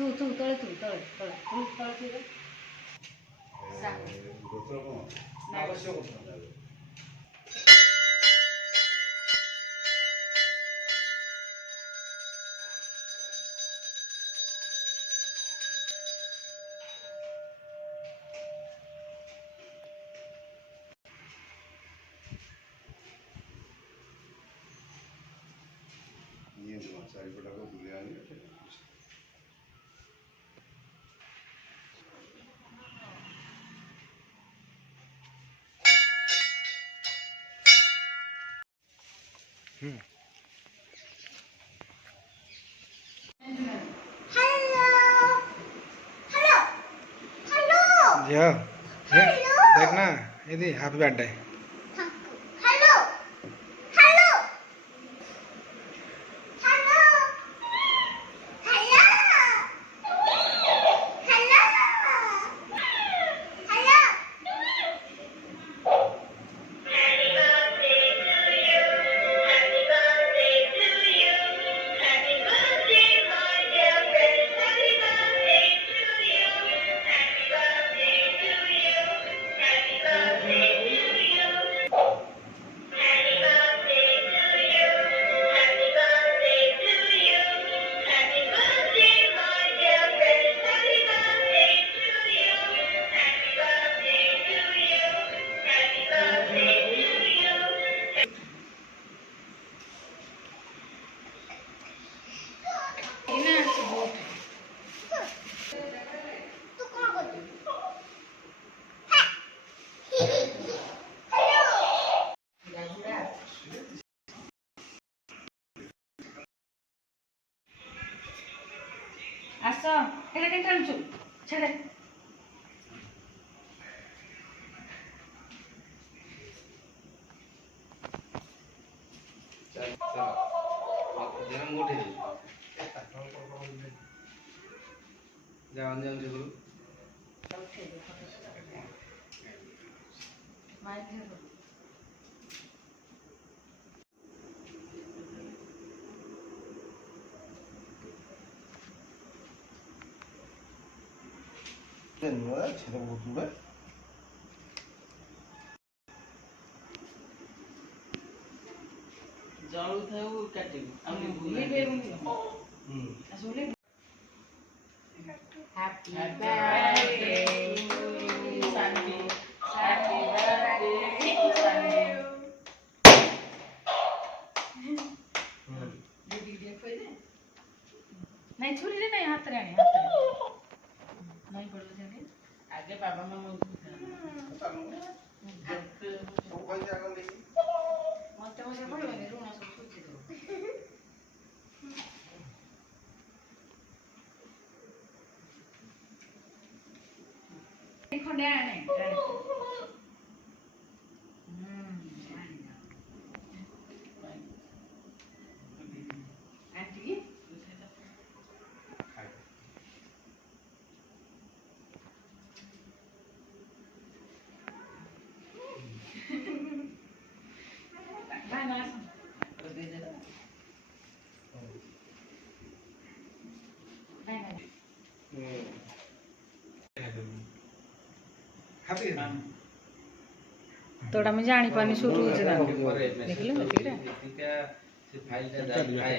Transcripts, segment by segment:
툭툭 떨 지금. 싹. 그렇더라고. 네. 나가 시작했어. 이해도 ଚା리보다고 무리하니 이렇게. या देखना ये हैप्पी बर्थडे ଆସ ଏଟା କେତେ ଆଣୁଛୁ ଛାଡେ 뭐야? 제대로 못 거야? ଜଳୁ ଥାଉ କାଟିବୁ ଆମେ Happy birthday to you, Sandy. Happy birthday to Sandy. नहीं छुरी रे नहीं हाथ रे आनी हाथ रे नहीं पड़ो जाके ଆଗେ ବାବା ମାମା ସବୁ କହିଛି ଆଗ ନେଇକି। मते मते पड़ोनी ऋण सब छुची दो खंडे आने आंटी भाई ना दे दे भाई ना हैप्पी तोड़ा मैं जानी पानी शुरू हो जाना निकले ना ठीक है ସେ ଫାଇଲଟା ଯାଇ ଖାଏ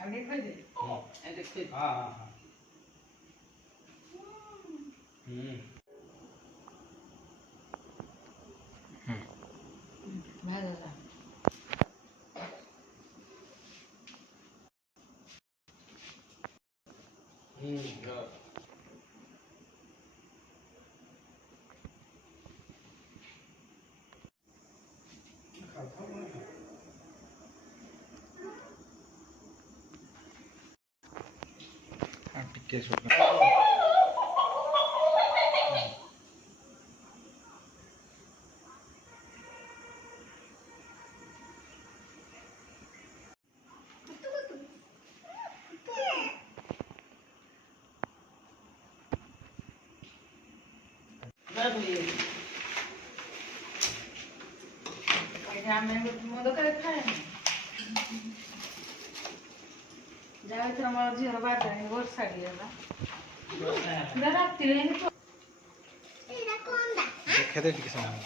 अब देखो दे ଦେଖ हां हां हां भाई दादा टिके शूट ଆମେ ମୋ ଦୋକାନରେ ଖାଏନି ଯାହା ଏଥର ଆମର ଝିଅର ବାର୍ଥଡେ ବର୍ଷା ଟିକେ ହେଲା ପୁରା ରାତିରେ ହିଁ ଦେଖେ ଦେ ଟିକେ ସମୟ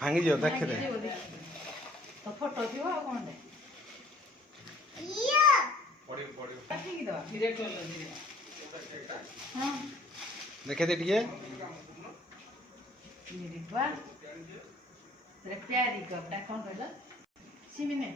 ଭାଙ୍ଗିଯିବ ଦେଖେ ଦେ ଭାଙ୍ଗିଯିବ ଦେଖିବୁ। ତ ଫଟୋ ଥିବ ଆଉ କ'ଣ ଦେ କାଟିକି ଦେବା ଧୀରେ କଲ ଧୀରେ ହଁ ଦେଖେ ଦେ ଟିକେ मेरी वाह तेरे प्यारी कपड़ा कौन कहला सिमिने